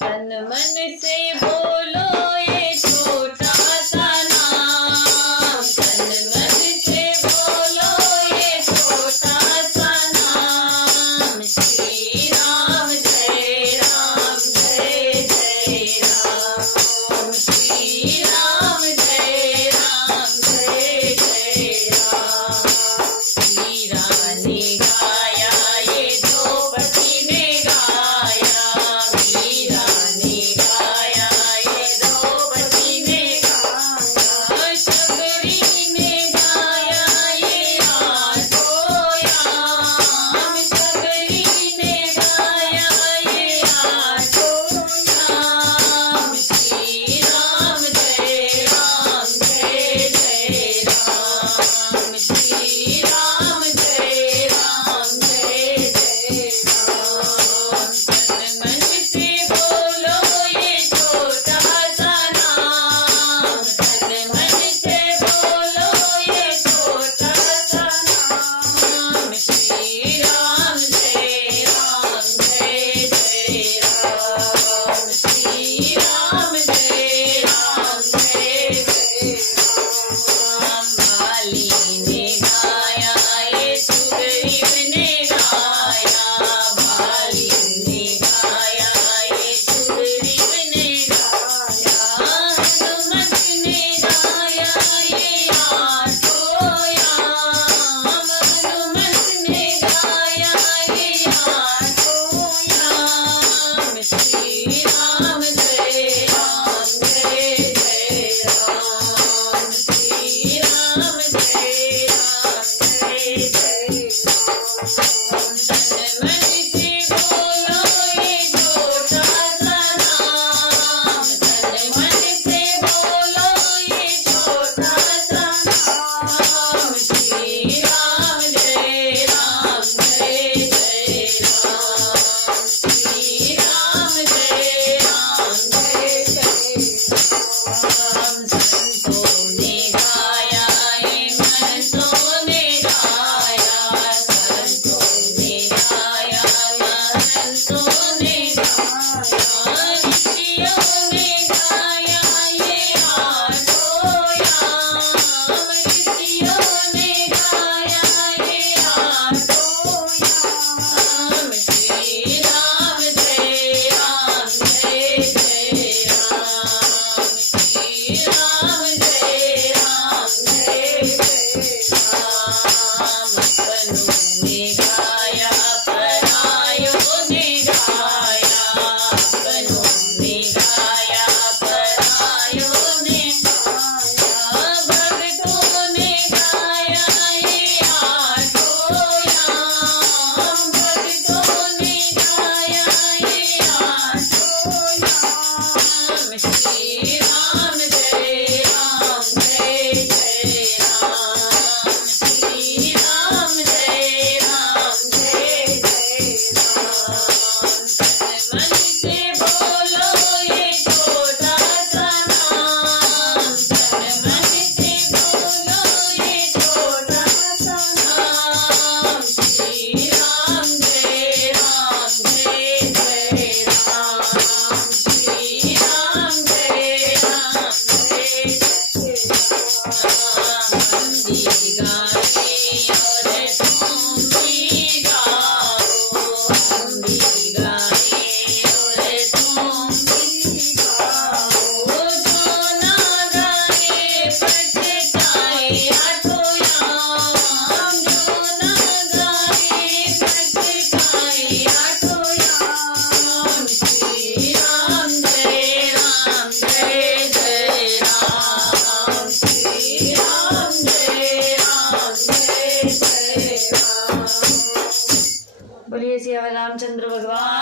तन मन से बोलो ये छोटा सा नाम, तन मन से बोलो ये छोटा सा नाम। श्री राम जय राम जय जय राम, श्री राम जय राम जय जय राम। मीरा ने गाया ये द्रौपदी ने गाया, मीरा ने गाया ये द्रौपदी ने गाया, शबरी ने गाया ये आठों याम, शबरी ने गाया ये आठों याम। श्री राम जय राम जय जय राम, श्री राम जय राम जय जय राम। तन मन से बोलो ये छोटा सा नाम, तन मन से बोलो ये छोटा सा नाम। श्री राम जय राम जय जय राम, श्री राम जय राम जय जय राम। माली ने गाया ये सुग्रीव ने गाया, माली ने गाया ये सुग्रीव ने गाया, हनुमत ने गाया ये आठों याम, हनुमत ने गाया ये आठों याम। श्री राम जय राम जय जय राम, श्री राम जय राम जय जय राम। तन मन से बोलो ये छोटा सा नाम, तन मन से बोलो ये छोटा सा नाम। श्री राम जय राम जय जय राम, श्री राम जय राम जय जय राम। संतों ने गाया ये महंतों ने गाया, संतों ने गाया महंतों ने गाया, ऋषियों ने गाया ये आठों याम, ऋषियों ने गाया ये आठों याम। श्री राम जय राम जय जय राम, श्री राम जय राम जय जय राम। अपनों ने गाया परायों ने गाया, अपनों ने गाया परायों ने गाया, भक्तों ने गाया ये आठों याम, भक्तों ने गाया ये आठों याम। श्री राम जय राम जय जय राम, श्री राम जय राम जय जय राम। तन मन से बोलो ये छोटा सा नाम, तन मन से बोलो ये छोटा सा नाम। श्री राम जय राम जय जय राम, श्री राम जय राम जय जय राम। हम भी गाए और तुम भी गाओ, हम भी गाए और तुम भी गाओ, जो ना गाए पछताए आठों याम, जो ना गाए पछताए आठों याम। श्री राम जय राम जय जय राम, श्री राम जय राम जय जय राम। बोलिए सिया रामचंद्र भगवान